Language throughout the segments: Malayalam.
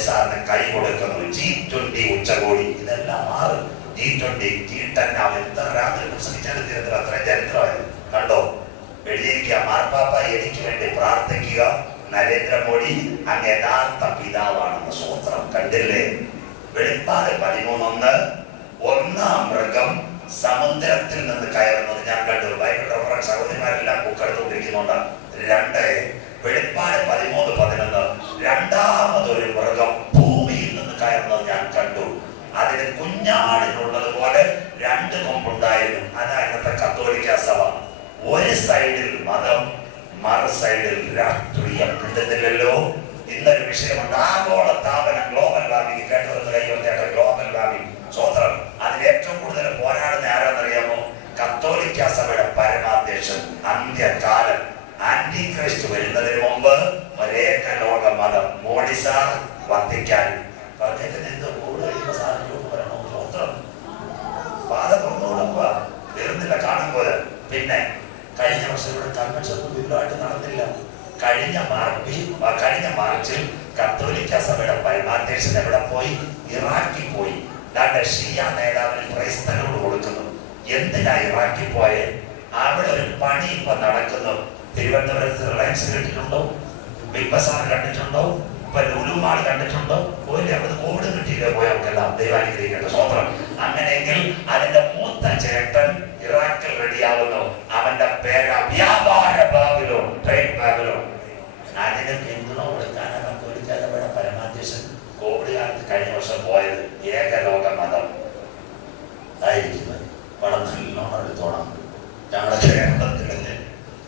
സാറിന് കൈ കൊടുക്കുന്നു. ജി ട്വന്റി ഉച്ചകോടി. ഇതെല്ലാം മാറും ജി ട്വന്റി ജി ടെൻ എത്ര രാത്രി അത്ര ചരിത്രമായിരുന്നു. കണ്ടോ? എഴുതിയിരിക്കുക. മാർപ്പാപ്പ എനിക്ക് വേണ്ടി പ്രാർത്ഥിക്കുക. നരേന്ദ്രമോദി അങ്ങ് യഥാർത്ഥ പിതാവാണെന്ന് സൂത്രം കണ്ടില്ലേ? വെളിപ്പാട് പതിമൂന്നൊന്ന്. ഒന്നാം മൃഗം സമുദ്രത്തിൽ നിന്ന് കയറുന്നത് ഞാൻ കണ്ടു. ബൈബിൾ റെഫറൻസ് സഹോദരിമാരെല്ലാം ബുക്ക് എടുത്തുകൊണ്ടിരിക്കുന്നുണ്ട്. രണ്ട്. വെളിപ്പാട് പതിമൂന്ന് പതിനൊന്ന്. രണ്ടാമതൊരു മൃഗം ഭൂമിയിൽ നിന്ന് കയറുന്നത് ഞാൻ കണ്ടു. അതിന് കുഞ്ഞാടിനുള്ളത് പോലെ രണ്ട് കൊമ്പുണ്ടായിരുന്നു. അതാ ഇന്നത്തെ കത്തോലിക്ക സഭ. ഒരു സൈഡിൽ മതം മറു സൈഡിൽ രാഷ്ട്രീയം കിട്ടുന്നില്ലല്ലോ ഇന്നൊരു വിഷയമുണ്ട്. ആഗോള താപനം ഗ്ലോബൽ വാർമിംഗ്. കേട്ടതെന്ന് കൈവത്തേട്ട ഗ്ലോബൽ വാർമിംഗ് സ്വോത്രം അതിൽ ഏറ്റവും കൂടുതൽ പോരാടുന്ന ആരാന്നറിയാമോ? കത്തോലിക്ക സഭയുടെ പരമാധ്യക്ഷൻ അന്ത്യകാലം. ആന്റി ക്രൈസ്റ്റ് വരുന്നതിന് മുമ്പ് ഒരേക ലോക മതം മോഡി വർദ്ധിക്കാൻ പറഞ്ഞേക്കുന്ന എന്തോ കൂടെ കഴിയുമ്പോൾ സാറിന് വരണോ സ്വോത്രം പാത തുറന്നുകൊടുക്കുക തീർന്നില്ല കാണുമ്പോൾ പിന്നെ കഴിഞ്ഞ വർഷം ഇവിടെ കൺവെൻഷൻ വിപുലമായിട്ട് നടന്നില്ല. കഴിഞ്ഞ മാർച്ചിൽ കഴിഞ്ഞ മാർച്ചിൽ കത്തോലിക്ക സഭയുടെ പരമാധ്യക്ഷൻ എവിടെ പോയി? ഇറാഖിൽ പോയി. ദാണ്ടെ ഷിയ നേതാവിന് ക്രൈസ്തവരോട് കൊടുക്കുന്നു. എന്തിനാ ഇറാഖിൽ പോയെ? അവിടെ ഒരു പണി ഇപ്പൊ നടക്കുന്നു. തിരുവനന്തപുരത്ത് റിലയൻസ് കണ്ടിട്ടുണ്ടോ ബിഗ് കണ്ടിട്ടുണ്ടോ? ഇപ്പൊ ലുലുമാൾ കണ്ടിട്ടുണ്ടോ? ഒരു അവിടെ കോവിഡ് കിട്ടിയില്ലേ പോയവർക്കെല്ലാം ദൈവാനുഗ്രഹിക്കട്ടെ സ്വപ്നം അങ്ങനെയെങ്കിൽ അതിന്റെ മൂത്ത ചേട്ടൻ ഇറാഖിൽ റെഡിയാവുന്നു. അവന്റെ പേര വ്യാപാര ബാഗിലോ ട്രേഡ് ബാഗിലോ അതിന് പിന്തുണ കൊടുക്കാനാണ് ചെലവിടെ പരമാധ്യക്ഷൻ കോവിഡ് കാലത്ത് കഴിഞ്ഞ വർഷം പോയത് ഏകലോക മതം. ആയിരിക്കുന്നത് എടുത്തോണം. ഞങ്ങളുടെ കേരളത്തിലെ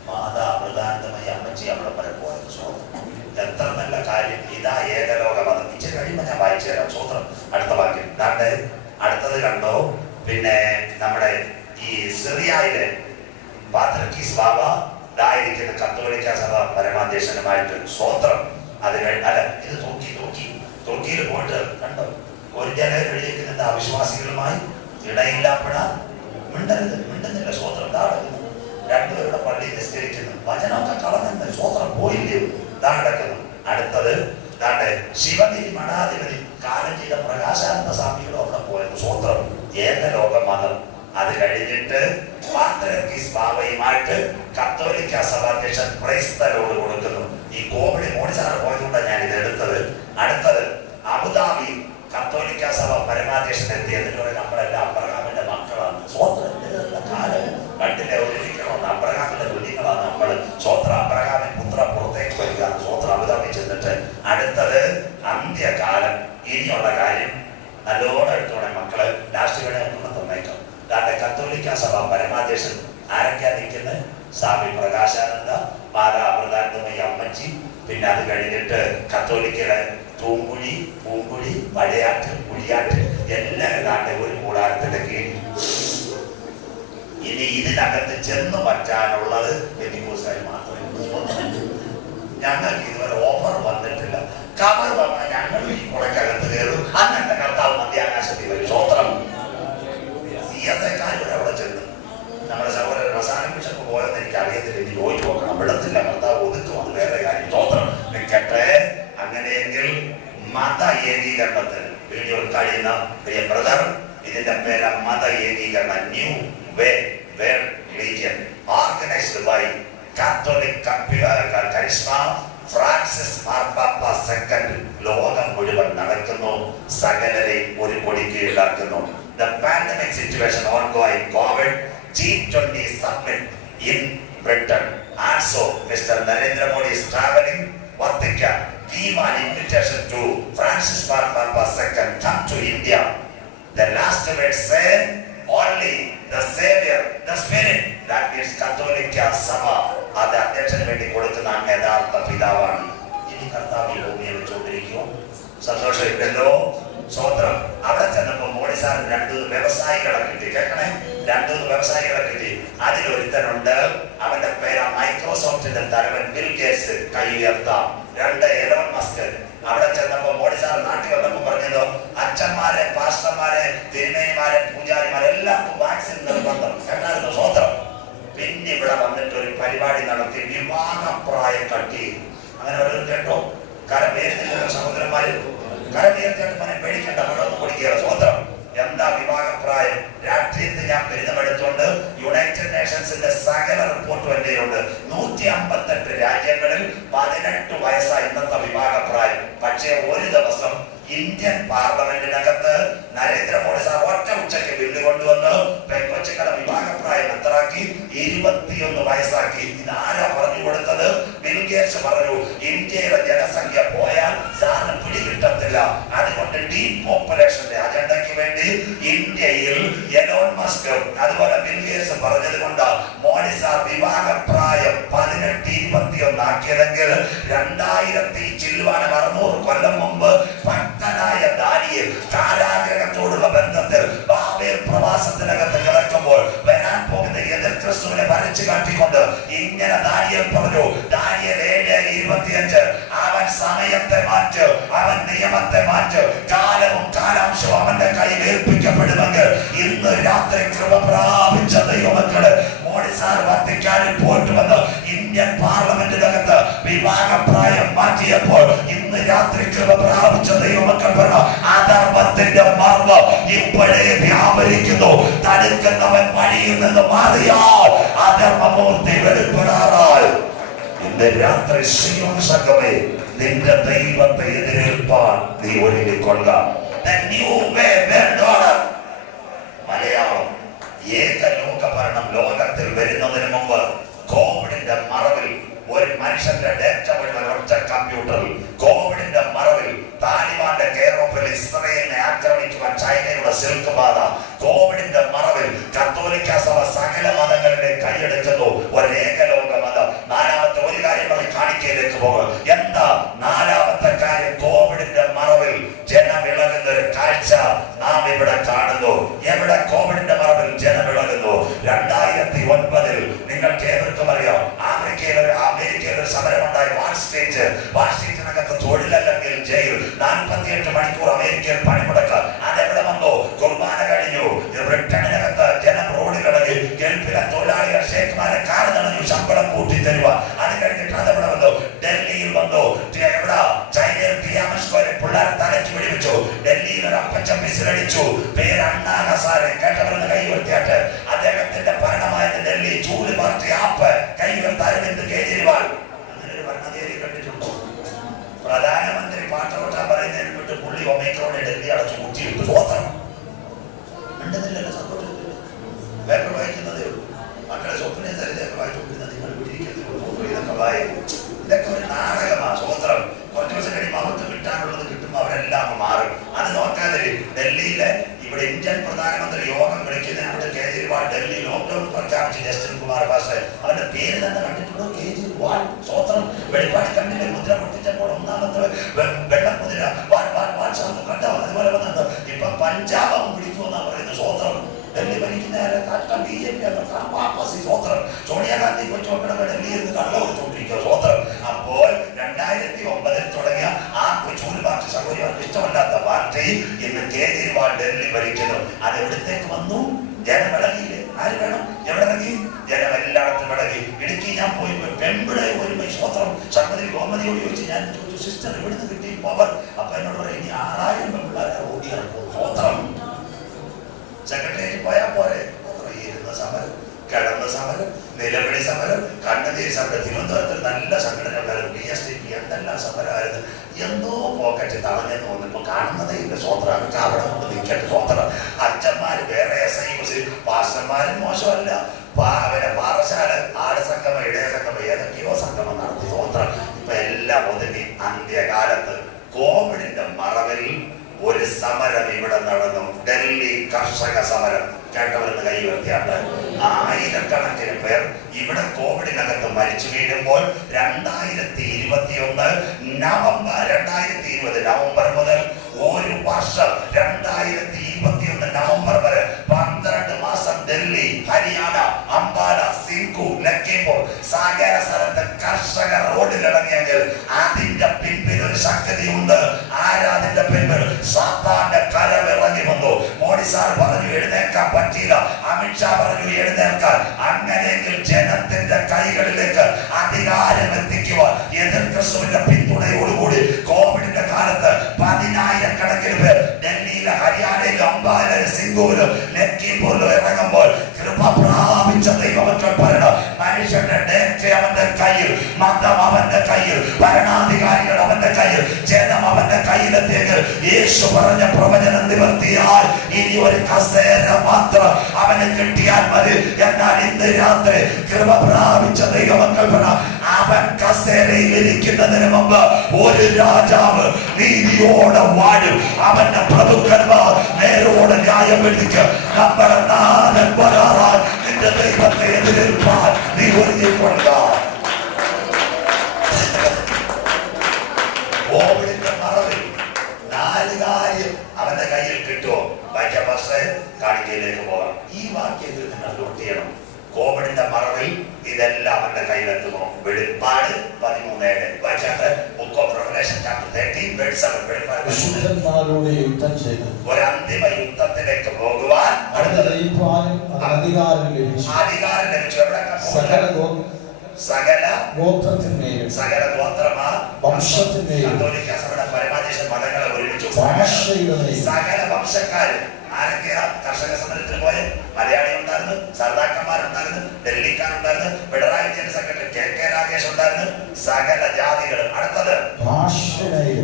മാതാ പ്രധാനമായി അമ്മച്ചി അവിടെ വരെ പോയത് സ്വന്തം എത്ര നല്ല കാര്യം ഇതാ ഏകലോക മതം ഇച്ചിരി കഴിയുമ്പോൾ ഞാൻ വായിച്ചു തരാം. സൂത്രം. അടുത്ത വാക്യം. ദാണ്ടെ അടുത്തത് കണ്ടോ? പിന്നെ നമ്മുടെ ഈ സിറിയയിലെ പാത്രക്കീസ് ബാബ ഇതായിരിക്കുന്ന കത്തോലിക്ക സഭ പരമാധ്യക്ഷനുമായിട്ട്. സ്വോത്രം അത് അല്ല ഇത് തൂക്കി തൂക്കി. തുർക്കിയിൽ പോയിട്ട് കണ്ടോ? ഒരു ജനത എഴുതിയിരിക്കുന്നത് അവിശ്വാസികളുമായി ഇടയില്ലാപ്പെടാൻ മിണ്ടരുത് മിണ്ടുന്നില്ല സ്വോത്രം താടക്കുന്നു രണ്ടുപേരുടെ പള്ളി നിസ്കരിക്കുന്നു. വചനമൊക്കെ കളഞ്ഞ സ്വോത്രം പോയില്ലേ? താ കിടക്കുന്നു അടുത്തത് ഇതാണ്ട് ശിവഗിരി മഠാധിപതി കാലം പ്രകാശാനന്ദ സ്വാമികളും അവിടെ പോയത്. സ്വോത്രം ഏത മതം അത്. കഴിഞ്ഞിട്ട് പാത്രക്കീസ് ബാബയുമായിട്ട് കത്തോലിക്ക സഭാധ്യക്ഷൻ ക്രൈസ്തലോട് കൊടുക്കുന്നു. ഈ കോവിഡ് മോഡി സാറ് പോയതുകൊണ്ടാണ് ഞാൻ ഇത് എടുത്തത്. അടുത്തത് അബുദാബി കത്തോലിക്ക സഭ പരമാധ്യക്ഷൻ എത്തിയതിലൂടെ നമ്മളെല്ലാം അബ്രഹാമിന്റെ മക്കളാണ് സ്വോത്രത്തിന്റെ കാലം കണ്ടില്ലേ ഒരുമിക്കണമെന്ന് അബ്രഹാമിന്റെ കുഞ്ഞുങ്ങളാണ് നമ്മൾ സ്വോത്ര അബ്രഹാമിൻ പുത്ര പുറത്തേക്ക് വരിക സ്വോത്ര അബുദാബി ചെന്നിട്ട് അടുത്തത് അന്ത്യകാലം ഇനിയുള്ള കാര്യം നല്ലോണം എടുത്തോടെ മക്കളെ ലാസ്റ്റ് വേണേ ഒന്നും കാരണം കത്തോലിക്ക സഭ പരമാധ്യക്ഷൻ ആരൊക്കെയാ നിൽക്കുന്നത് സ്വാമി പ്രകാശാനന്ദ മാതാ അമൃതാനന്ദമയി അമ്മച്ചി. പിന്നെ അത് കഴിഞ്ഞിട്ട് കത്തോലിക്കയുടെ തൂങ്കുഴി പൂങ്കുഴി പഴയാറ്റ് കുഴിയാറ്റ് എല്ലാം ഏതാണ്ട് ഒരു കൂടാരത്തിന്റെ കീഴിൽ. ഇനി ഇതിനകത്ത് ചെന്ന് പറ്റാനുള്ളത് ബെന്നിക്കോസായി മാത്രമേ. ഞങ്ങൾക്ക് ഇതുവരെ ഓഫർ വന്നിട്ടില്ല. കവർ വന്ന ഞങ്ങൾ ഈ കുടക്കകത്ത് കയറും. അന്നത്തെ സ്വോത്രം സി എസ് ഐക്കാരുടെ അവിടെ ചെന്ന് നമ്മുടെ സഹോദരൻ അവസാനം ബിഷപ്പ് പോയെന്ന് എനിക്ക് അറിയത്തില്ല എനിക്ക് ചോദിച്ചു നോക്കണം. വിടത്തില്ല. കർത്താവ് ഒതുക്കും. അത് വേറെ കാര്യം. സ്വോത്രം നിൽക്കട്ടെ അങ്ങനെയെങ്കിൽ മത ഏകീകരണത്തിന് വീഡിയോ കഴിയുന്ന പ്രിയ ബ്രദർ ഇതിന്റെ പേര് മത ഏകീകരണ new way where religion organised by Catholic charisma Francis മാർപ്പാപ്പ സെക്കൻഡ് ലോകം മുഴുവൻ നടക്കുന്നു സകലരെ ഒരു കൊടി കീഴിലാക്കുന്നു The pandemic situation ongoing, COVID, G20 summit in Britain. Also, Mr. Narendra Modi is traveling Vatican. Give an invitation to Francis Papa II come to India. The last word said, only the Savior, the Spirit, that is Catholic Sabha. അത് അധ്യക്ഷന് വേണ്ടി കൊടുക്കുന്ന അങ്ങ് യഥാർത്ഥ പിതാവാണ്. ഇനി കർത്താവ് ഭൂമിയെ വെച്ചുകൊണ്ടിരിക്കുമോ സന്തോഷമില്ലല്ലോ. സ്വോത്രം അവിടെ ചെന്നപ്പോ മോഡി സാർ രണ്ടു വ്യവസായികളെ കിട്ടി. കേൾക്കണേ? രണ്ടു വ്യവസായികളെ കിട്ടി. അതിലൊരുത്തനുണ്ട്. അവന്റെ പേര് മൈക്രോസോഫ്റ്റിന്റെ തലവൻ ബിൽ ഗേറ്റ്സ് കൈ ഉയർത്താം രണ്ട് എലോൺ മസ്ക്. അവിടെ ചെന്നപ്പോ മോഡി സാർ നാട്ടിൽ വന്നപ്പോ പറഞ്ഞല്ലോ അച്ഛന്മാരെ പാസ്റ്റർമാരെ തിരുമേനിമാരെ പൂജാരിമാരെ എല്ലാവർക്കും വാക്സിൻ നിർബന്ധം. എന്നായിരുന്നു സ്വോത്രം പിന്നെ ഇവിടെ വന്നിട്ട് ഒരു പരിപാടി നടത്തി വിവാഹപ്രായ കട്ടി. അങ്ങനെ ഒരു കേട്ടോ. കരമേറ്റ സഹോദരന്മാര് കരം പേടിക്കേണ്ട പേടിക്കണ്ട പഠിക്കുക രണ്ടാം വിഭാഗം പ്രായം രാഷ്ട്രീയത്തിൽ ഞാൻ ബിരുദമെടുത്തുകൊണ്ട് യുണൈറ്റഡ് നേഷൻസിന്റെ സകല റിപ്പോർട്ടും എന്റെ ഉണ്ട് നൂറ്റി അമ്പത്തെട്ട് രാജ്യങ്ങളിൽ പതിനെട്ട് വയസ്സായി ഇന്നത്തെ വിഭാഗ പ്രായം. പക്ഷേ ഒരു ദിവസം ഇന്ത്യൻ പാർലമെന്റിനകത്ത് നരേന്ദ്രമോദി സാർ ഒറ്റ ഉച്ചയ്ക്ക് ബില്ല് കൊണ്ടുവന്ന് പെൺകൊച്ചുങ്ങളുടെ വിഭാഗപ്രായം എത്രാക്കി ഇരുപത്തിയൊന്ന് വയസ്സാക്കി. ഇത് ആരാ പറഞ്ഞു കൊടുത്തത്? ബിൽഗേറ്റ്സ് പറഞ്ഞു ഇന്ത്യയുടെ ജനസംഖ്യ പോയാൽ സാറിന് പിടികിട്ടത്തില്ല. അതുകൊണ്ട് ഡീപോപ്പുലേഷന്റെ വേണ്ടി ഇന്ത്യയിൽ എലോൺ മസ്ക് അതുപോലെ ബിൽ ഗേറ്റ്സ് പറഞ്ഞത് കൊണ്ട് മോഡി സാർ വിവാഹപ്രായം പതിനെട്ട് ഇരുപത്തിയൊന്ന് ആക്കിയതെങ്കിൽ രണ്ടായിരത്തി ചില്ലുവാണ് അറുന്നൂറ് കൊല്ലം മുമ്പ് ഭക്തനായ ദാനിയേൽ കാരാഗ്രഹത്തോടുള്ള ബന്ധത്തിൽ ബാബേൽ പ്രവാസത്തിനകത്ത് കിടക്കുമ്പോൾ ക്രിസ്തുവിനെ വരച്ചു കാട്ടിക്കൊണ്ട് ഇങ്ങനെ ദാനിയൽ പറഞ്ഞു ദാനിയൽ ഏഴ് ഇരുപത്തിയഞ്ച്. അവൻ സമയത്തെ മാറ്റ് അവൻ നിയമത്തെ മാറ്റ്. കാലവും കാലാംശവും അവന്റെ കയ്യിൽ ഏൽപ്പിക്കപ്പെടുമെങ്കിൽ ഇന്ന് രാത്രി കൃപ പ്രാപിച്ച ദൈവമക്കൾ മോഡി സാർ വത്തിക്കാനിൽ പോയിട്ട് വന്ന് ഇന്ത്യൻ പാർലമെന്റിനകത്ത് വിവാഹപ്രായം മാറ്റിയപ്പോൾ ഇന്ന് രാത്രി കൃപ പ്രാപിച്ച ദൈവമക്കൾ പറ അധർമ്മത്തിന്റെ മർമ്മം ഇപ്പോഴേ വ്യാപരിക്കുന്നു. തടുക്കുന്നവൻ വഴിയിൽ നിന്ന് മാറിയാൽ ഇന്ന് രാത്രി സിയോൺ സംഘമേ നിന്റെ ദൈവത്തെ എതിരേൽപ്പാൻ നീ ഒരുങ്ങിക്കൊള്ളുക. മലയാളം ഏകലോക ലോകഭരണം ലോകത്തിൽ വരുന്നതിന് മുമ്പ് കോവിഡിന്റെ മറവിൽ ഒരു മനുഷ്യന്റെ ഡേറ്റ ഒറ്റ കമ്പ്യൂട്ടറിൽ കോവിഡിന്റെ മറവിൽ താലിബാന്റെ കെയർ ഓഫിൽ ഇസ്രയേലിനെ ആക്രമിക്കുവാൻ ചൈനയുടെ സിൽക്ക് പാത കോവിഡിന്റെ മറവിൽ കത്തോലിക്ക സഭ സകല മതങ്ങളുടെ കൈയെടുക്കുന്നു ഒരു ഏകലോക നാലാമത്തെ ഒരു കാര്യം പറഞ്ഞ് കാണിക്കയിലേക്ക് പോകും എന്താ നാലാമത്തെ കാര്യം? കോവിഡിന്റെ മറവിൽ ജനം ഇളകുന്ന ഒരു കാഴ്ച നാം ഇവിടെ കാണുന്നു. എവിടെ കോവിഡിന്റെ മറവിൽ ജനം ഇളകുന്നു രണ്ടായിരത്തി ഒൻപതിൽ നിങ്ങൾക്ക് ഏവർക്കും അറിയാം. ആഫ്രിക്കയിൽ ഒരു അമേരിക്കയിൽ ഒരു സമരമുണ്ടായി. Wall Street. വാൾ സ്ട്രീറ്റിനകത്ത് തൊഴിലല്ലെങ്കിൽ ജയിൽ. നാൽപ്പത്തിയെട്ട് മണിക്കൂർ അമേരിക്കയിൽ പണിമുടക്ക് കൂട്ടി തരുക അത് കഴിഞ്ഞിട്ട് അതെവിടെ വന്നു. ഡൽഹിയിൽ വന്നു. എവിടെ? ചൈനയിൽ പിയാമ സ്ക്വയറിൽ പിള്ളേർ തലയ്ക്ക് വെടിവെച്ചു ഡൽഹിയിൽ ഒരു അപ്പച്ചൻ മിസിലടിച്ചു പേര് അണ്ണാ ഹസാരെ കേട്ടവരെന്ന് കൈ ഉയർത്തിയാട്ട് അദ്ദേഹത്തിന്റെ ഭരണമായത് ഡൽഹി ചൂട് പാർട്ടി ആപ്പ്. കൈ ഉയർത്ത അരവിന്ദ് കേജ്രിവാൾ. കട്ടം ബി വാപ്പസി സ്വോത്രം സോണിയാഗാന്ധി കൊച്ചു മക്കളൊക്കെ ഡൽഹിയിൽ നിന്ന് കള്ള കൊടുത്തുകൊണ്ടിരിക്കുക സ്വോത്രം അപ്പോൾ രണ്ടായിരത്തി ഒമ്പതിൽ തുടങ്ങിയ ആ ചൂട് പാർട്ടി സൗകര്യർക്ക് ഇഷ്ടമല്ലാത്ത പാർട്ടി ഇന്ന് കേജ്രിവാൾ ഡൽഹി ഭരിക്കുന്നു. അത് എവിടത്തേക്ക് വന്നു? ജനം ആര് വേണം? എവിടെ ഇറങ്ങി? ജനം എല്ലായിടത്തും ഞാൻ പോയി പെമ്പിടെ ഒരു സഹോദരി ഗോമതിയോട് ചോദിച്ചു ഞാൻ ചോദിച്ചു സിസ്റ്റർ എവിടുന്ന് കിട്ടി പവർ എന്നോട് പറയും ഇനി ആറായിരം പെമ്പിള്ളേരെ ഓടി ഇറക്കും സ്വത്രം സെക്രട്ടേറിയറ്റ് പോയാൽ പോരെ. കിടന്ന സമരം നിലവിളി സമരം കണ്ണുനീർ സമരം തിരുവനന്തപുരത്തിൽ നല്ല സംഘടന ഉണ്ടായിരുന്നു. ബി എസ് ഡി പി എന്തെല്ലാം സമരമായിരുന്നു എന്തോ പോക്കറ്റ് തളഞ്ഞെന്ന് തോന്നിപ്പോ കാണുന്നതേ ഇല്ല. സ്വോത്രം അതൊക്കെ അവിടെ കൊണ്ട് നിൽക്കട്ടെ. സ്വോത്രം അച്ഛന്മാര് വേറെ എസ് ഐ സി പാസ്റ്റർമാരും മോശമല്ല. അവരെ പാറശാല ആട് സംഗമം ഇടയ സംഗമം ഏതൊക്കെയോ സംഗമം നടത്തി സ്വോത്രം ഇപ്പൊ എല്ലാം ഒതുങ്ങി. അന്ത്യകാലത്ത് കോവിഡിന്റെ മറവിൽ ഒരു സമരം ഇവിടെ നടന്നു. ഡൽഹി കർഷക സമരം. കേട്ടവരെന്ന് കൈ ഉയർത്തിയാണ്ട് ആയിരക്കണക്കിന് പേർ ഇവിടെ കോവിഡിനകത്ത് മരിച്ചു വീഴുമ്പോൾ രണ്ടായിരത്തി ഇരുപത്തി ഒന്ന് നവംബർ രണ്ടായിരത്തി ഇരുപത് നവംബർ മുതൽ ഒരു വർഷം രണ്ടായിരത്തി ഇരുപത്തി ഒന്ന് നവംബർ വരെ പന്ത്രണ്ട് മാസം ഡൽഹി ഹരിയാന അംബാല സിംഗു ലക്കിംപൂർ സാഗര സ്ഥലത്ത് കർഷക റോഡിലിറങ്ങിയെങ്കിൽ അതിന്റെ പിൻപിൽ ഒരു ശക്തിയുണ്ട്. ആരാതിന്റെ പിൻപിൽ? മോഡി സാർ പറഞ്ഞു എഴുന്നേക്കാൻ പറ്റിയില്ല. അമിത്ഷാ പറഞ്ഞു എഴുന്നേൽക്കാൻ. അങ്ങനെയെങ്കിൽ ജനത്തിന്റെ കൈകളിലേക്ക് അധികാരം എത്തിക്കുവാൻ എതിർ ക്രിസ്തുവിന്റെ പിന്തുണയോടുകൂടി കോവിഡിന്റെ കാലത്ത് പതിനായിരക്കണക്കിന് പേർ ഡൽഹിയിലെ ഹരിയാനയിലും അംബാലയിലെ സിംഗൂരിലും ലക്കിംപൂരിലും ഇറങ്ങുമ്പോൾ കൃപ പ്രാപിച്ച ദൈവമക്കൾ പറയണം. മനുഷ്യന്റെ ഡേറ്റ അവന്റെ കയ്യിൽ മതം അവന്റെ കയ്യിൽ ഭരണാധികാരികൾ അവന്റെ കയ്യിൽ ജനം അവന്റെ കയ്യിലെത്തിയെങ്കിൽ യേശു പറഞ്ഞ പ്രവചനം നിവർത്തിയാൽ ഇനി ഒരു കസേര മാത്രം അവന് കിട്ടിയാൽ മതി. എന്നാൽ ഇന്ന് രാത്രി കൃപ പ്രാപിച്ച ദൈവമക്കൾ അവൻ കസേരയിൽ ഇരിക്കുന്നതിന് മുമ്പ് ഒരു രാജാവ് നീതിയോടെ വാഴും. അവന്റെ പ്രഭുക്കന്മാർ നേരോടെ ന്യായം വിളിച്ച് നമ്മുടെ നാഥൻ വരാറാൻ നിന്റെ ദൈവത്തെ എതിരേൽപ്പാൻ നീ ഒരുങ്ങിക്കൊള്ളുക കോവിഡിന്റെ മറവിൽ ഇതെല്ലാം അവന്റെ കയ്യിലെത്തുമോ വെളിപ്പാട് പതിമൂന്നേഴ്. വായിച്ചാട്ട് Book of Revelation chapter thirteen word seven വെളിപ്പാട് പതിമൂന്ന്. യുദ്ധം ചെയ്ത് ഒരു അന്തിമ യുദ്ധത്തിലേക്ക് പോകുവാൻ അടുത്ത അടുത്തത് ജയിപ്പാനും അതിന് അധികാരം ലഭിച്ചു. അധികാരം ലഭിച്ചു. എവിടെയൊക്കെ സകല പോകുന്നത്? ഗോ- സകല ഗോത്രത്തിന്മേലും. സകല ഗോത്രമാർ വംശത്തിന്മേലും. കത്തോലിക്ക സഭയുടെ പരമാദേശ മതങ്ങളെ ഒരുമിച്ചു ഭാഷയുടെ സകല വംശക്കാരും ആരൊക്കെയാ കർഷക സമരത്തിന് പോയ മലയാളി ഉണ്ടായിരുന്നു സർദാക്കന്മാരുണ്ടായിരുന്നു ഡൽഹിക്കാരുണ്ടായിരുന്നു Pinarayi Vijayan secretary K K Ragesh ഉണ്ടായിരുന്നു സകല ജാതികൾ അടുത്തത്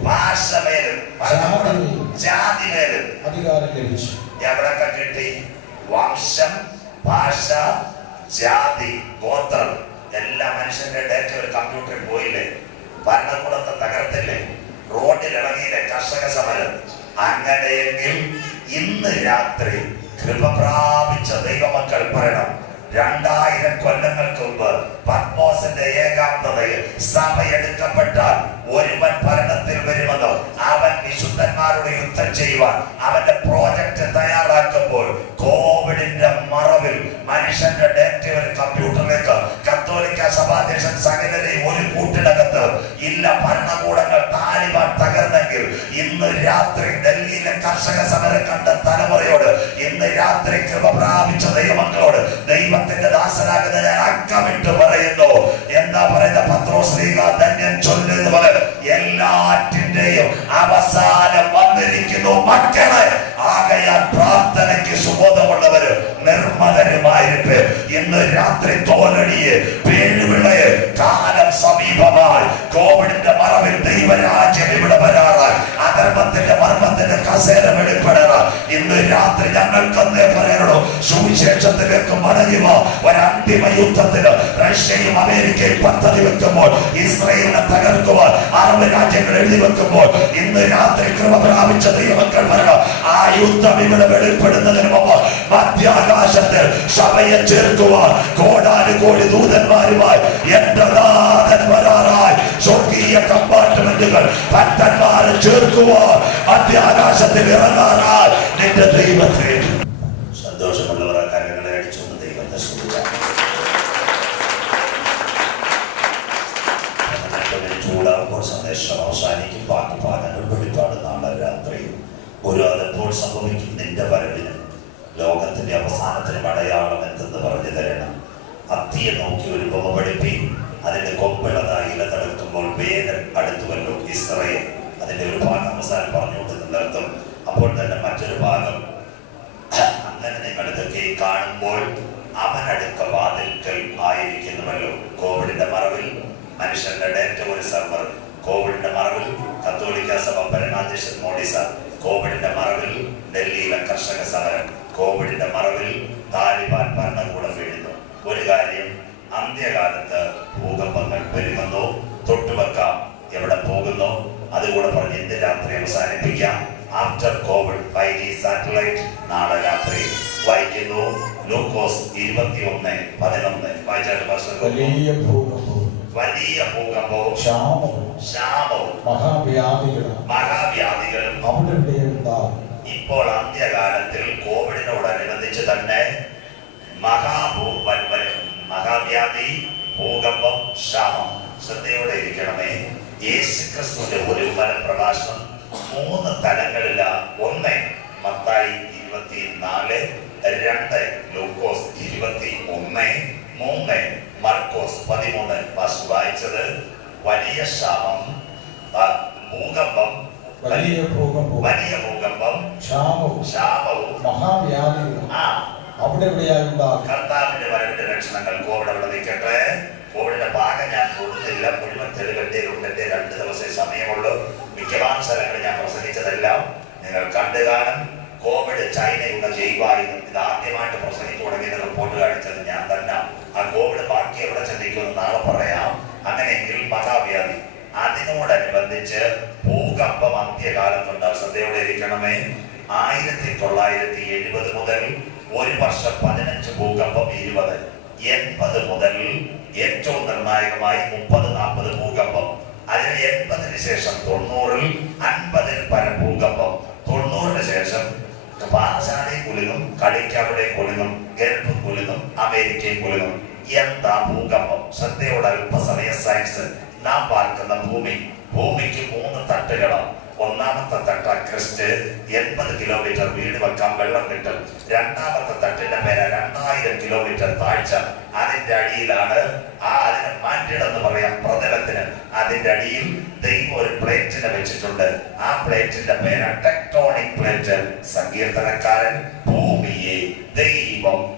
ഭാഷമേലും. ജാതി മേലും എവിടൊക്കെ കിട്ടി? വംശം ഭാഷ ജാതി ഗോത്രം. എല്ലാ മനുഷ്യന്റെ ഡേറ്റ ഒരു കമ്പ്യൂട്ടറിൽ പോയില്ലേ? ഭരണകൂടത്തെ തകർത്തില്ലേ? റോഡിൽ ഇറങ്ങിയില്ലേ കർഷക സമരം? അങ്ങനെയെങ്കിൽ ഇന്ന് രാത്രി കൃപ പ്രാപിച്ച ദൈവമക്കൾ പറയണം. രണ്ടായിരം കൊല്ലങ്ങൾക്ക് മുമ്പ് പത്മോസിന്റെ ഏകാന്തതയിൽ സഭ എടുക്കപ്പെട്ടാൽ ഒരുവൻ ഭരണത്തിൽ വരുമെന്ന് അവൻ വിശുദ്ധന്മാരുടെ യുദ്ധം ചെയ്യുവാൻ അവന്റെ പ്രോജക്റ്റ് കത്തോലിക്ക സഭാധ്യക്ഷൻ സകലരെ ഒരു കൂട്ടിനകത്ത് ഇല്ല ഭരണകൂടങ്ങൾ താലിബാൻ തകർന്നെങ്കിൽ ഇന്ന് രാത്രി ഡൽഹിയിലെ കർഷക സമരം കണ്ട തലമുറയോട് ഇന്ന് രാത്രി കൃപ പ്രാപിച്ച ദൈവമക്കളോട് ദൈവത്തിന്റെ ദാസനാകുന്ന ഞാൻ അക്കമിട്ട് പറയുന്നു. എന്താ പറയുന്ന പത്രോ ശ്രീകാന്തന്യൻ ചൊല്ലുന്നത് പോലെ എല്ലാറ്റിന്റെയും അവസാനം വന്നിരിക്കുന്നു മക്കളെ. ആകയാൽ പ്രാർത്ഥനയ്ക്ക് സുബോധമുള്ളവര് നിർമ്മലരുമായിരിപ്പ് ഇന്ന് രാത്രി തോലടിയെ പേരുവിളയെ കാലം സമീപമായി കോവിഡിന്റെ മറവിൽ ദൈവരാജ്യം ഇവിടെ വരാറായി. അധർമ്മത്തിന്റെ മർമ്മത്തിന്റെ കസേര വെളിപ്പെടാറ് ഇന്ന് രാത്രി ഞങ്ങൾക്കെന്നേ പറയാനുള്ളൂ സുവിശേഷത്തിലേക്ക് മടങ്ങുക ഒരു അന്തിമ യുദ്ധത്തിന് റഷ്യയും അമേരിക്കയും പദ്ധതി വെക്കുമ്പോൾ ഇസ്രയേലിനെ തകർക്കുവാൻ അറബ് രാജ്യങ്ങൾ എഴുതി വെക്കുമ്പോൾ ഇന്ന് രാത്രി കൃപ പ്രാപിച്ച ദൈവക്കൾ വരണം. ആ യുദ്ധം ഇവിടെ വെളിപ്പെടുന്നതിന് മുമ്പ് മധ്യാകാശത്തിൽ സഭയെ ചേർക്കുവാൻ കോടാനുകോടി ദൂതന്മാരുമായി എന്റെ വരാറായി. സ്വർഗീയ കമ്പാർട്ട്മെന്റുകൾ ഭക്തന്മാരെ ചേർക്കുവാൻ മധ്യാകാശത്തിൽ ഇറങ്ങാറായി. നിന്റെ ദൈവത്തെ അതെപ്പോൾ സംഭവിക്കും നിന്റെ വരവിന് ലോകത്തിന്റെ അവസാനത്തിന് അടയാളം എന്തെന്ന് പറഞ്ഞു തരണം. അത്തിയെ നോക്കി ഒരു ബൊമ്മ പഠിപ്പി അതിന്റെ കൊമ്പിളതായി ഇല തടുക്കുമ്പോൾ വേദൻ അടുത്തുവല്ലോ ഇസ്രയേൽ. അതിന്റെ ഒരു ഭാഗം അവസാനം പറഞ്ഞുകൊണ്ട് നിർത്തും അപ്പോൾ തന്നെ മറ്റൊരു ഭാഗം അങ്ങനെ നിങ്ങൾ ഇതൊക്കെ കാണുമ്പോൾ അവനടുക്ക വാതിൽക്കൽ ആയിരിക്കുന്നുവല്ലോ. കോവിഡിന്റെ മറവിൽ മനുഷ്യന്റെ ഡേറ്റ ഒരു സർവർ കോവിഡിന്റെ മറവിൽ കത്തോലിക്ക സഭ ഭരണാധ്യക്ഷൻ മോഡി സാർ കോവിഡിന്റെ മറവിൽ ഡൽഹിയിലെ കർഷക സമരം കോവിഡിന്റെ മറവിൽ താലിബാൻ ഭരണകൂടം വീഴുന്നു. ഒരു കാര്യം അന്ത്യകാലത്ത് ഭൂകമ്പങ്ങൾ പെരുകുന്നു തൊട്ടുവെക്കാം എവിടെ പോകുന്നു? അതുകൂടെ പറഞ്ഞ് ഇന്ന് രാത്രി അവസാനിപ്പിക്കാം. After Covid five G satellite നാളെ രാത്രി വായിക്കുന്നു ഗ്ലൂക്കോസ് ഇരുപത്തി ഒന്ന് പതിനൊന്ന് വർഷം വലിയ വലിയ ഭൂകമ്പവും ക്ഷാമവും ക്ഷാമവും മഹാവ്യാധികളും മഹാവ്യാധികളും അവിടെ ഉണ്ടാകും ഇപ്പോൾ അന്ത്യകാലത്തിൽ കോവിഡിനോടനുബന്ധിച്ച് തന്നെ മഹാഭൂ മഹാവ്യാധി ഭൂകമ്പം ക്ഷാമം ശ്രദ്ധയോടെ ഇരിക്കണമേ. യേശു ക്രിസ്തുവിന്റെ ഒരു ഫലപ്രകാശം മൂന്ന് തലങ്ങളില. ഒന്ന് മത്തായി ഇരുപത്തി നാല് രണ്ട് ലൂക്കോസ് ഇരുപത്തി ഒന്ന് മൂന്ന് മർക്കോസ് പതിമൂന്ന് പാസ് വായിച്ചത് വലിയ ക്ഷാമം ഭൂകമ്പം വലിയ ഭൂകമ്പം വലിയ ഭൂകമ്പം ക്ഷാമവും ശാപവും മഹാവ്യാധികളും ആ അവിടെ എവിടെയായി കർത്താവിന്റെ വരവിന്റെ ലക്ഷണങ്ങൾ കോവിഡ് അവിടെ നിൽക്കട്ടെ. കോവിഡിന്റെ ഭാഗം ഞാൻ തൊടുന്നില്ല. മുഴുവൻ തെളിവെട്ടിയിലുണ്ട് എന്റെ രണ്ട് ദിവസമേ സമയമുള്ളൂ. മിക്കവാറും സ്ഥലങ്ങളിൽ ഞാൻ പ്രസംഗിച്ചതെല്ലാം നിങ്ങൾ കണ്ടു കാണും. കോവിഡ് ചൈനയുടെ ജൈവായുധം ഇത് ആദ്യമായിട്ട് പ്രസംഗിച്ചു തുടങ്ങിയത് റിപ്പോർട്ട് കാണിച്ചത് ഞാൻ തന്നെ. ആ കോവിഡ് ബാക്കി എവിടെ ചിന്തിക്കുമെന്ന് നാളെ പറയാം. അങ്ങനെയെങ്കിൽ മഹാവ്യാധി. അതിനോടനുബന്ധിച്ച് ഭൂകമ്പം അന്ത്യകാലത്തുണ്ട് ശ്രദ്ധയോടെ ഇരിക്കണമേ ആയിരത്തി തൊള്ളായിരത്തി എഴുപത് മുതൽ ഒരു വർഷം പതിനഞ്ച് ഭൂകമ്പം ഇരുപത്. എൺപത് മുതൽ ഏറ്റവും നിർണായകമായി മുപ്പത് നാൽപ്പത് ഭൂകമ്പം. അതിന് എൺപതിന് ശേഷം തൊണ്ണൂറിൽ അൻപതിൽ പരം ഭൂകമ്പം. തൊണ്ണൂറിന് ശേഷം പാറശാലയും കുലുങ്ങും കളിക്കവിടെ കുലുങ്ങും ഗൾഫ് കുലുങ്ങും അമേരിക്കയും കുലുങ്ങും എന്താ ഭൂകമ്പം? ശ്രദ്ധയോടെ അല്പസമയ സയൻസ്. നാം പാർക്കുന്ന ഭൂമി. ഭൂമിക്ക് മൂന്ന് തട്ടുകളാണ്. ഒന്നാമത്തെ തട്ട ക്രിസ്റ്റ്. എൺപത് കിലോമീറ്റർ വീട് വെക്കാൻ വെള്ളം കിട്ടും. രണ്ടാമത്തെ തട്ടിന്റെ പേര് രണ്ടായിരം കിലോമീറ്റർ താഴ്ച. അതിന്റെ അടിയിലാണ് ആ അതിന് മാറ്റിടെന്ന് പറയാം പ്രതലത്തിന്. അതിന്റെ അടിയിൽ ദൈവം ഒരു പ്ലേറ്റിനെ വെച്ചിട്ടുണ്ട്. ആ പ്ലേറ്റിന്റെ പേരാണ് ടെക്ടോണിക് പ്ലേറ്റ്. സങ്കീർത്തനക്കാരൻ ഭൂമിയെ ദൈവം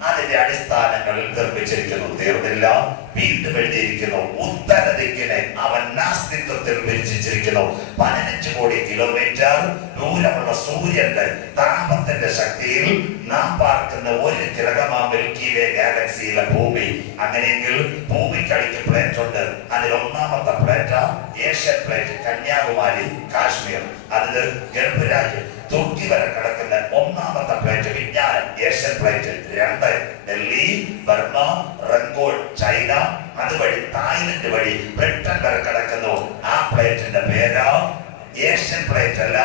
അതിന്റെ അടിസ്ഥാനങ്ങൾ നിർമ്മിച്ചിരിക്കുന്നു. തീർന്നില്ല. വീണ്ടും എഴുതിയിരിക്കുന്നു. ഉത്തര ദിക്കിനെ അവൻ നാസ്തിത്വത്തിൽ വിരിച്ചിരിക്കുന്നു പതിനഞ്ച് കോടി കിലോമീറ്റർ ദൂരമുള്ള സൂര്യന്റെ താപത്തിന്റെ ശക്തിയിൽ നാം പാർക്കുന്ന ഒരു ഗ്രഹമാ മിൽക്കി വേ ഗാലക്സിയിലെ ഭൂമി. അങ്ങനെയെങ്കിൽ ഭൂമിക്കടിക്ക് പ്ലേറ്റ് ഉണ്ട്. അതിൽ ഒന്നാമത്തെ plate Asian plate Kanyakumari Kashmir. അതിൽ ഗൾഫ് രാജ്യം തുർക്കി വരെ കിടക്കുന്ന ഒന്നാമത്തെ പ്ലേറ്റ് വിജ്ഞാനം ഏഷ്യൻ പ്ലേറ്റ് രണ്ട് ഡൽഹി ബർമ റംഗോൾ ചൈന അതുവഴി തായ്ലൻഡ് വഴി ബ്രിട്ടൻ വരെ കിടക്കുന്നു. ആ പ്ലേറ്റിന്റെ പേര് ഏഷ്യൻ പ്ലേറ്റ് അല്ല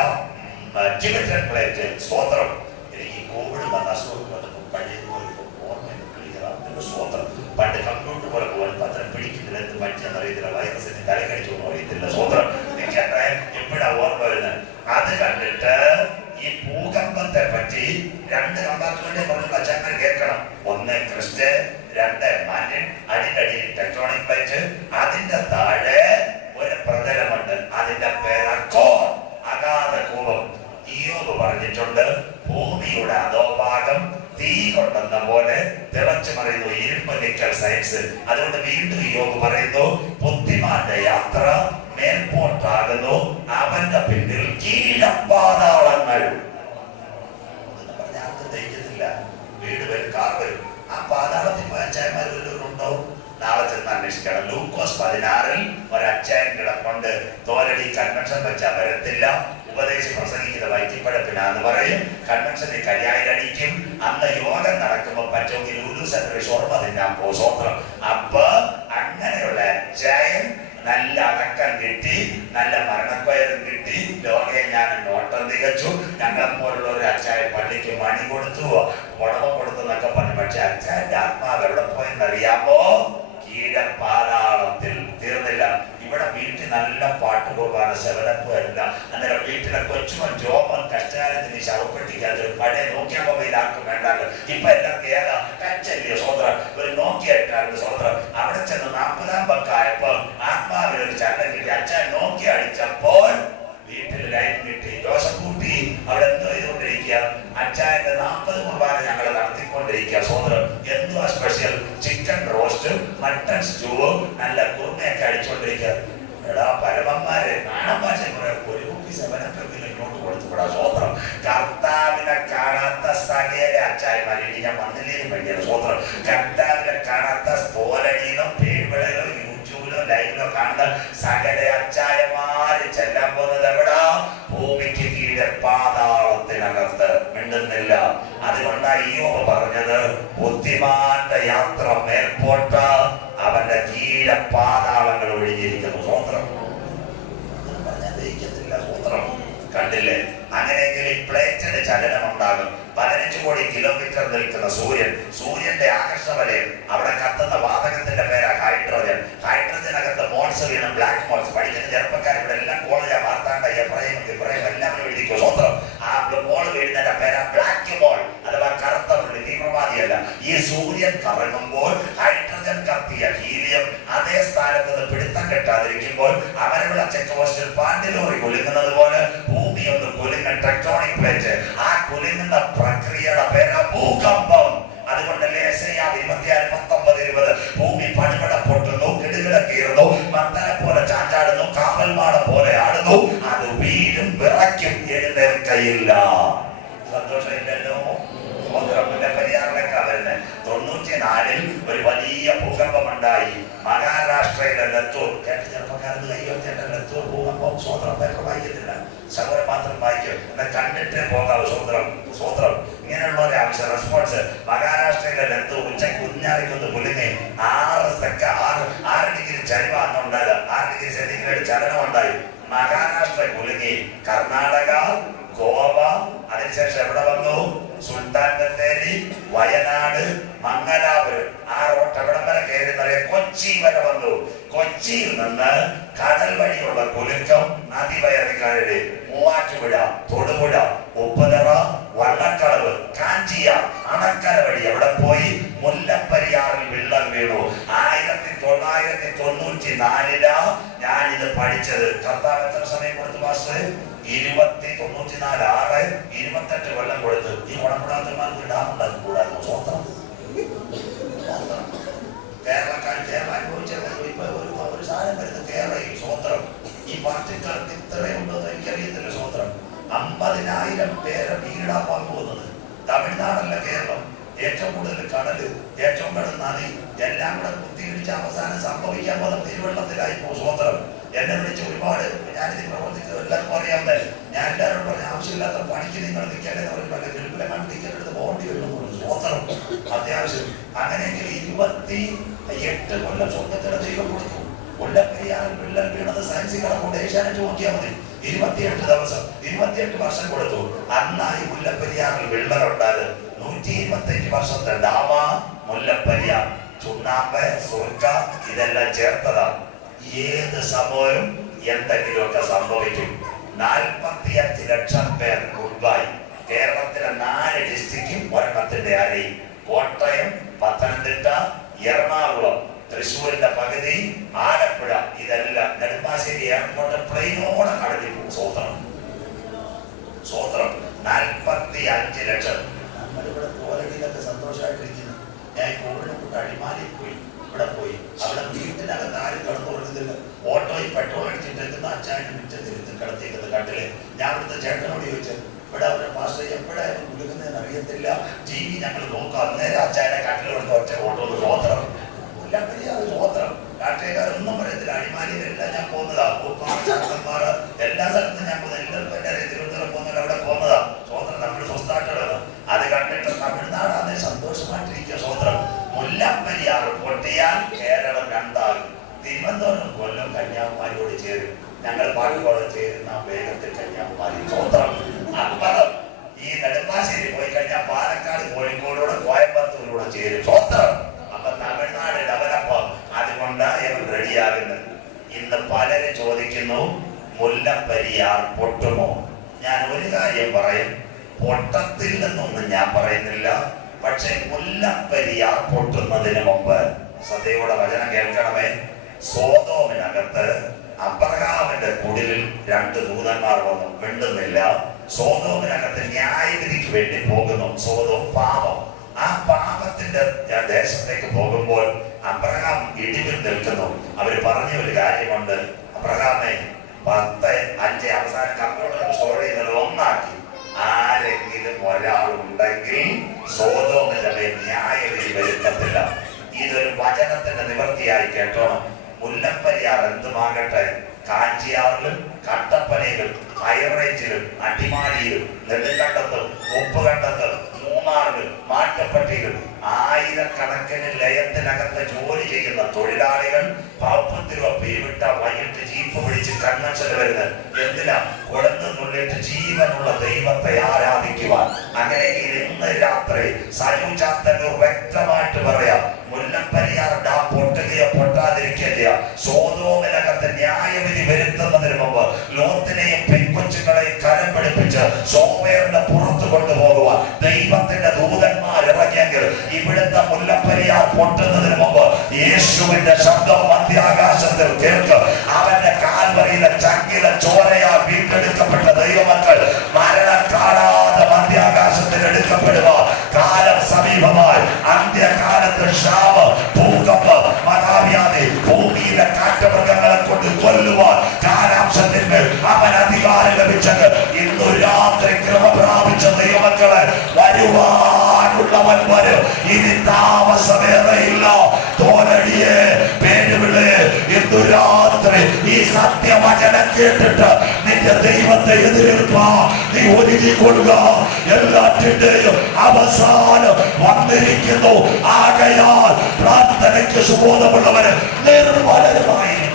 ടിബറ്റൻ പ്ലേറ്റ് സ്വോത്രം എനിക്ക് കോവിഡ് വന്ന അസുഖം വന്നപ്പോൾ പഴയതുപോലെ ഓർമ്മ കിളികളാണ് സ്വോത്രം പണ്ട് കമ്പ്യൂട്ടർ പോലെ പോകാൻ പത്രം പിടിക്കുന്നില്ല എന്ത് പറ്റിയെന്നറിയത്തില്ല വൈറസിന് തലക്കടിച്ചു അറിയത്തില്ല. സ്വോത്രം എനിക്ക് എപ്പോഴാണ് ഓർമ്മ വരുന്നത്? അത് കണ്ടിട്ട് ഈ ഭൂകമ്പത്തെ പറ്റി രണ്ട് കമ്പാർട്ട്മെന്റ് പറഞ്ഞ ചങ്ങൽ കേൾക്കണം. ഒന്ന് ക്രിസ്റ്റ് രണ്ട് മാൻഡിൻ അടിക്കടി ടെക്ട്രോണിക് പ്ലേറ്റ് അതിന്റെ താഴെ ഒരു പ്രതലമുണ്ട്. അതിന്റെ പേരക്കോ അഗാധ കൂപം ഈയോബ് പറഞ്ഞിട്ടുണ്ട് ഭൂമിയുടെ അധോഭാഗം തീ കൊണ്ടെന്ന പോലെ തിളച്ചു മറിയുന്നു. ഇരുമ്പ് നിക്കൽ സയൻസ്. അതുകൊണ്ട് വീണ്ടും യോഗ പറയുന്നു ബുദ്ധിമാന്റെ യാത്ര മേൽപോട്ടാകുന്നു. അവന്റെ പിന്നിൽ കീഴപ്പാതാളങ്ങൾ. ആർക്കും തയ്ക്കത്തില്ല വീട് വരും കാർ വരും. ആ പാതാളത്തിൽ അച്ചായന്മാർ വല്ലവരുണ്ടോ നാളെ ചെന്ന് അന്വേഷിക്കണം. ലൂക്കോസ് പതിനാറിൽ ഒരച്ചായൻ കിടപ്പുണ്ട്. തോരടി കൺവെൻഷൻ വെച്ചാൽ വരത്തില്ല. ഉപദേശം പ്രസംഗിക്കുന്ന വൈദ്യപ്പഴപ്പിനാന്ന് പറയും. കൺവെൻഷനിൽ കല്യാണിക്കും അന്ന് യോഗം നടക്കുമ്പോ പറ്റുമെങ്കിൽ സെന്ററിൽ ഷോർമ തിന്നാൻ പോ സ്വത്രം അപ്പൊ അങ്ങനെയുള്ള അച്ചായൻ നല്ല അടക്കം കിട്ടി നല്ല മരണപ്പയറും കിട്ടി. ലോകയെ ഞാൻ നോട്ടം തികച്ചു. ഞങ്ങളെ പോലുള്ള ഒരു അച്ചായ പള്ളിക്ക് മണി കൊടുത്തു. ഉടമ കൊടുത്തു എന്നൊക്കെ പറഞ്ഞു. പക്ഷെ അച്ചായന്റെ ആത്മാവ് എവിടെ പോയെന്നറിയാമോ? കീഴപ്പാതാളത്തിൽ തീർന്നില്ല. ഇവിടെ വീട്ടിൽ നല്ല പാട്ട് പോകാണ് ശവനപ്പ് അല്ല. അന്നേരം വീട്ടിലെ കൊച്ചുമൻ ജോമൻ കഷ്ടകാലത്തിന് ശവപ്പെട്ടിക്കാത്ത ഒരു പഴയ നോക്കിയ മൊബൈലാക്കും വേണ്ടാണ്ട് ഇപ്പൊ എല്ലാവർക്കും ഏതാ? ടച്ചല്ലേ സ്വതന്ത്രം. ഒരു നോക്കിയ ഇട്ടായിരുന്നു സ്വതന്ത്രം. അവിടെ ചെന്ന് നാൽപ്പതാം പക്കായപ്പോ ഒരു അച്ഛൻ നോക്കി അടിച്ചപ്പോൾ വീട്ടിൽ ലൈൻ കിട്ടി. ജോസഫ് കുട്ടി അവിടെ എന്തോ ചെയ്തുകൊണ്ടിരിക്കുക. അച്ചായന്റെ നാൽപ്പത് കുർബാന ഞങ്ങൾ നടത്തിക്കൊണ്ടിരിക്കുക. സോദരം എന്തുവാ special chicken roast mutton stew നല്ല കുറുമയൊക്കെ അടിച്ചുകൊണ്ടിരിക്കുക എടാ പരമന്മാരെ നാണം ഭാഷ കുറെ. ഒരു കുപ്പി സെവനപ്പെങ്കിലും ഇങ്ങോട്ട് കൊടുത്തുവിടാ സ്വോത്രം കർത്താവിനെ കാണാത്ത സകല അച്ചായന്മാരെ. ഇനി ഞാൻ വന്നില്ലേലും വേണ്ടിയാണ് സ്വോത്രം കർത്താവിനെ കാണാത്ത സ്ഫോലനീനും പേഴ്വിളയിലോ യൂട്യൂബിലോ ലൈവിലോ കാണുന്ന സകല അച്ചായന്മാര് ചെല്ലാൻ പോകുന്നത് എവിടാ? ഭൂമിക്ക് കീഴെ പാതാളത്തിനകത്ത്. മിണ്ടുന്നില്ല. അതുകൊണ്ടാ ഈയോ പറഞ്ഞത് ബുദ്ധിമാന്റെ യാത്ര മേൽപോട്ട് അവന്റെ കീഴെ പാതാളങ്ങൾ ഒഴിഞ്ഞിരിക്കുന്നു. എന്ന് പറഞ്ഞാൽ ദഹിക്കത്തില്ല. കണ്ടില്ലേ? അങ്ങനെയെങ്കിൽ പ്ലേറ്റിന് ചലനം ഉണ്ടാകും പതിനഞ്ച് കോടി കിലോമീറ്റർ നിൽക്കുന്ന സൂര്യൻ സൂര്യന്റെ ആകർഷണ വലയം അവിടെ കത്തുന്ന വാതകത്തിന്റെ പേരാ ഹൈഡ്രോജൻ. ഹൈഡ്രോജനകത്ത് മോൾസ് വീണ് ബ്ലാക്ക് മോൾസ്. പഠിക്കുന്ന ചെറുപ്പക്കാർ ഇവിടെ എല്ലാം കോളേജ് വാർത്താണ്ട എബ്രഹിം ഇബ്രാഹിം എല്ലാവരും എഴുതിക്കും. സ്വന്തം ആ മോൾ വീഴുന്നതിന്റെ പേരാ ബ്ലാക്ക് മോൾ. അഥവാ കറുത്ത തീവ്രവാദിയല്ല. ഈ സൂര്യൻ കറങ്ങുമ്പോൾ ഹൈഡ്രജൻ കത്തിയ ഹീലിയം അതേ സ്ഥാനത്ത് നിന്ന് പിടുത്തം കെട്ടാതിരിക്കുമ്പോൾ അവരുടെ ചെക്ക് പോസ്റ്റിൽ പാണ്ടിലോറി കൊലുങ്ങുന്നത് പോലെ ഭൂമി ഒന്ന് കുലുങ്ങ. ടെക്ട്രോണിക് പ്ലേറ്റ്. ആ കുലുങ്ങുന്ന പ്രക്രിയയുടെ പേരാ ഭൂകമ്പം. അതുകൊണ്ട് എസ്ഐ ഇരുപത്തിയാറ് പത്തൊമ്പത് ഇരുപത്. സന്തോഷമില്ലല്ലോ മുല്ലപ്പെരിയാറിലൊക്കെ വരുന്നത് തൊണ്ണൂറ്റിനാലിൽ ഒരു വലിയ ഭൂകമ്പമുണ്ടായി. മഹാരാഷ്ട്രയിലെ ലത്തൂർ. കേട്ട ചെറുപ്പക്കാരന് കൈവച്ചേട്ട ലത്തൂർ ഭൂകമ്പം സ്വതന്ത്രം. പേർക്ക് വായിക്കത്തില്ല. ശബരം മാത്രം വായിക്കും. എന്നാൽ കണ്ടിട്ടേ പോകാവൂ സ്വതന്ത്രം. സ്വതന്ത്രം. ഇങ്ങനെയുള്ള ഒരു ആവശ്യം റെസ്പോൺസ് മഹാരാഷ്ട്രയിലെ ലത്തൂർ ഉച്ചയ്ക്ക് കുഞ്ഞാറിക്കൊന്ന് പുലുങ്ങി ആറ് സെക്ക ആറ് ആറ് ഡിഗ്രി ചരിവാണ് ഉണ്ടായത്. ആറ് ഡിഗ്രി സെന്റിഗ്രേഡ് ചലനം ഉണ്ടായി മഹാരാഷ്ട്ര കുലുങ്ങി. കർണാടക ഗോവ അതിനുശേഷം എവിടെ വന്നു? സുൽത്താൻ ബത്തേരി വയനാട് മംഗലാപുരം. ആ റോട്ട് എവിടം വരെ കയറി പറയാം കൊച്ചി വരെ വന്നു. കൊച്ചിയിൽ നിന്ന് കടൽ വഴിയുള്ള കുലുക്കം അതിവയറിക്കാരുടെ മൂവാറ്റുപുഴ തൊടുപുഴ ഉപ്പുതറ വള്ളക്കളവ് കാഞ്ചിയ അണക്കര വഴി എവിടെ പോയി? മുല്ലപ്പെരിയാറിൽ വെള്ളം വീണു. ആയിരത്തി തൊള്ളായിരത്തി തൊണ്ണൂറ്റി നാലിലാ ഞാൻ ഇത് പഠിച്ചത്. കർത്താവ് എത്ര സമയം കൊടുത്തു മാസ്റ്റർ ഇരുപത്തി തൊണ്ണൂറ്റിനാല് ആറ് ഇരുപത്തെട്ട് വെള്ളം കൊടുത്ത് ഈ ഗുണപ്പെടാത്തമാർക്ക് ഡാം ഉണ്ടാക്കി കൂടായിരുന്നു. സ്വന്തം. കേരളക്കാർ കേരള ഇപ്പൊ ഒരു ഒരു സാധനം വരുന്നത് കേരളയിൽ സ്വന്തം. ഈ പാർട്ടിക്കാർക്ക് ഇത്രയുണ്ടെന്ന് എനിക്കറിയത്തില്ല സ്വന്തം. അമ്പതിനായിരം പേരെ വീടാ പോകുന്നത് തമിഴ്നാടല്ല കേരളം. ഏറ്റവും കൂടുതൽ കടൽ ഏറ്റവും കൂടുതൽ നദി എല്ലാം കൂടെ കുത്തിയിടിച്ച് അവസാനം സംഭവിക്കാൻ പോകുന്ന പെരുവെള്ളത്തിലായി പോകും സ്വതന്ത്രം എന്നെ വിളിച്ച് ഒരുപാട് ഞാനിത് പ്രവർത്തിക്കുന്നത് എല്ലാവർക്കും അറിയാവുന്ന ഞാൻ എല്ലാവരും പറഞ്ഞ ആവശ്യമില്ലാത്ത പണിക്ക് നിങ്ങൾ നിൽക്കേണ്ടത് കണ്ട് ടിക്കറ്റ് എടുത്ത് പോകേണ്ടി വരുന്നു സ്വതന്ത്രം അത്യാവശ്യം. അങ്ങനെയെങ്കിൽ ഇരുപത്തി എട്ട് കൊല്ലം സ്വർഗത്തിലെ ദൈവം കൊടുത്തു. മുല്ലപ്പെരിയാറിൽ വിള്ളൽ വീണത് സയൻസിൽ കിടക്കൊണ്ട് ഏഷ്യാനെറ്റ് നോക്കിയാൽ മതി. ഇരുപത്തിയെട്ട് ദിവസം ഇരുപത്തിയെട്ട് വർഷം കൊടുത്തു. അന്നായി മുല്ലപ്പെരിയാറിൽ വിള്ളലുണ്ടായത് നൂറ്റി ഇരുപത്തഞ്ച് വർഷത്തെ ഡാമ മുല്ലപ്പെരിയാർ. ചുണ്ണാമ്പ് സുർക്ക ഇതെല്ലാം ചേർത്തതാണ് ഏത് സമയവും എന്തെങ്കിലുമൊക്കെ സംഭവിക്കും. നാൽപ്പത്തിയഞ്ച് ലക്ഷം പേർ ഗുഡ്ബായ് കേരളത്തിലെ നാല് ഡിസ്ട്രിക്റ്റും ഒരെണ്ണത്തിന്റെ അരയും കോട്ടയം പത്തനംതിട്ട എറണാകുളം തൃശ്ശൂരിന്റെ പകുതി ആലപ്പുഴ. ഇതെല്ലാം നെടുമ്പാശ്ശേരി എയർപോർട്ട് പ്ലെയിനോടെ കടലിൽ പോകും. സ്വോത്രം. സ്വോത്രം. നാൽപ്പത്തി അഞ്ച് ലക്ഷം നമ്മളിവിടെ കോലടിയിലൊക്കെ സന്തോഷമായിട്ടിരിക്കുന്നു. ഞാൻ കോവിഡിനെ കൊണ്ട് അടിമാലിയിൽ പോയി. ഇവിടെ പോയി. അവിടെ വീട്ടിനകത്ത് ആരും കിടന്നു കൊടുക്കുന്നില്ല അടിച്ചിട്ടേക്കുന്ന അച്ചായനും മിറ്റത്തിരുന്ന് കിടത്തിയേക്കുന്നത് കട്ടിൽ ഞാൻ ഇവിടുത്തെ ചേട്ടനോട് ചോദിച്ചു ഇവിടെ അവരുടെ പാസ്റ്റർ എപ്പോഴായാലും കൊടുക്കുന്നതെന്ന് അറിയത്തില്ല? ടി ഞങ്ങൾ നോക്കാം അന്നേരം അച്ചായനെ കട്ടിൽ കൊടുത്ത് ഒറ്റ ഓട്ടോ സ്വോത്രം മുല്ലപ്പെരിയാർ സ്വോത്രം രാഷ്ട്രീയക്കാരൊന്നും പറയത്തില്ല. അടിമാലിയിലെല്ലാം ഞാൻ പോകുന്നതാ പൂപ്പാറ ചാത്തന്മാർ എല്ലാ സ്ഥലത്തും ഞാൻ പോകുന്നത് എല്ലാവർക്കും എന്റെ അറിയാം തിരുവനന്തപുരം പോകുന്നവർ അവിടെ പോകുന്നതാ സ്വോത്രം നമ്മൾ സ്വസ്ഥായിട്ടുള്ളത് അത് കണ്ടിട്ട് തമിഴ്നാടാണ് സന്തോഷമായിട്ടിരിക്കുക സ്വോത്രം മുല്ലപ്പെരിയാർ പൊട്ടിയാൽ കേരളം രണ്ടാകും തിരുവനന്തപുരം കൊല്ലം കന്യാകുമാരിയോട് ചേരും. ഞങ്ങൾ പാട്ടുപാട് ചേരുന്ന വേഗത്തിൽ കന്യാകുമാരി സ്വോത്രം അപ്പുറം ഈ നെടുമ്പാശ്ശേരി പോയി കഴിഞ്ഞാൽ പാലക്കാട് കോഴിക്കോടോട് കോയമ്പത്തൂരോട് ചേരും സ്വോത്രം അപ്പൊ തമിഴ്നാട് ഡെവലപ്പ്. അതുകൊണ്ട് ഇവർ റെഡിയാകുന്നത്. ഇന്ന് പലരും ചോദിക്കുന്നു മുല്ലപ്പെരിയാർ പൊട്ടുമോ? ഞാൻ ഒരു കാര്യം പറയും. പൊട്ടത്തിൽ നിന്നൊന്നും ഞാൻ പറയുന്നില്ല. പക്ഷെ മുല്ലപ്പെരിയാർ പൊട്ടുന്നതിന് മുമ്പ് സദ്യയുടെ വചനം കേൾക്കണമേ. സോതോമിനകത്ത് അബ്രഹാമിന്റെ കുടിലിൽ രണ്ട് ദൂതന്മാർ വന്നു മിണ്ടുന്നില്ല സ്വതോമിനകത്ത് ന്യായവിധിക്ക് വേണ്ടി പോകുന്നു. സ്വതോ പാപം. ആ പാപത്തിന്റെ ദേശത്തേക്ക് പോകുമ്പോൾ അബ്രഹാം ഇടിവിൽ നിൽക്കുന്നു. അവർ പറഞ്ഞ ഒരു കാര്യമുണ്ട്. അബ്രഹാമെ പത്ത് അഞ്ച് അവസാന കമ്പ്യൂട്ടർ ചെയ്യുന്നത് ഒന്നാക്കി. ആരെങ്കിലും ഒരാളുണ്ടെങ്കിൽ മേൽ ന്യായവിധി വരുത്തത്തില്ല. ഇതൊരു വചനത്തിന്റെ നിവൃത്തിയായി കേട്ടോണം. മുല്ലപ്പെരിയാർ എന്തുമാകട്ടെ കാഞ്ചിയാറിലും കട്ടപ്പനയിലും ഹൈറേഞ്ചിലും അടിമാലിയിലും നെടുങ്കണ്ടത്തും ഉപ്പുകണ്ടത്തും മൂന്നാറിലും മാറ്റപ്പെട്ടിയിലും ആയിരക്കണക്കിന് ലയത്തിനകത്ത് ജോലി ചെയ്യുന്ന തൊഴിലാളികൾ പാപ്പത്ത് രൂപ വൈകിട്ട് ജീപ്പ് പിടിച്ച് കൺവെൻഷൻ വരുന്നത് എന്തിനാ? നുള്ളിട്ട് ജീവനുള്ള ദൈവത്തെ ആരാധിക്കുവാൻ. അങ്ങനെ ഇന്ന് രാത്രി സജു ചാത്തന്നൂർ വ്യക്തമായിട്ട് പറയാം. മുല്ലപ്പെരിയാർ ഡാം പൊട്ടുകയോ പൊട്ടാതിരിക്കുകയോ സോതോമിനകത്ത് ന്യായവിധി വരുത്തുന്നതിന് മുമ്പ് ലോത്തിനെയും പെൺകൊച്ചുങ്ങളെയും കരം പിടിപ്പിച്ച് സോമേറിന്റെ പുറത്തു കൊണ്ടുപോകുവാൻ ദൈവത്തിന്റെ ദൂതന്മാർ ഇറങ്ങിയെങ്കിൽ ഇവിടുത്തെ മുല്ലപ്പെരിയാർ പൊട്ടുന്നതിന് മുമ്പ് യേശുവിന്റെ ശബ്ദം മധ്യാകാശത്തിൽ കേൾക്ക്. അവന്റെ കാൽവരിയിലെ ചങ്കിലെ ചോരയാൽ അവൻ ഈ കേട്ടിട്ട് നിന്റെ ദൈവത്തെ നീ അവസാനം വന്നിരിക്കുന്നു. ആകയാൽ പ്രാർത്ഥനയ്ക്ക് സുബോധമുള്ളവര് നിർമ്മലരുമായിരിക്കും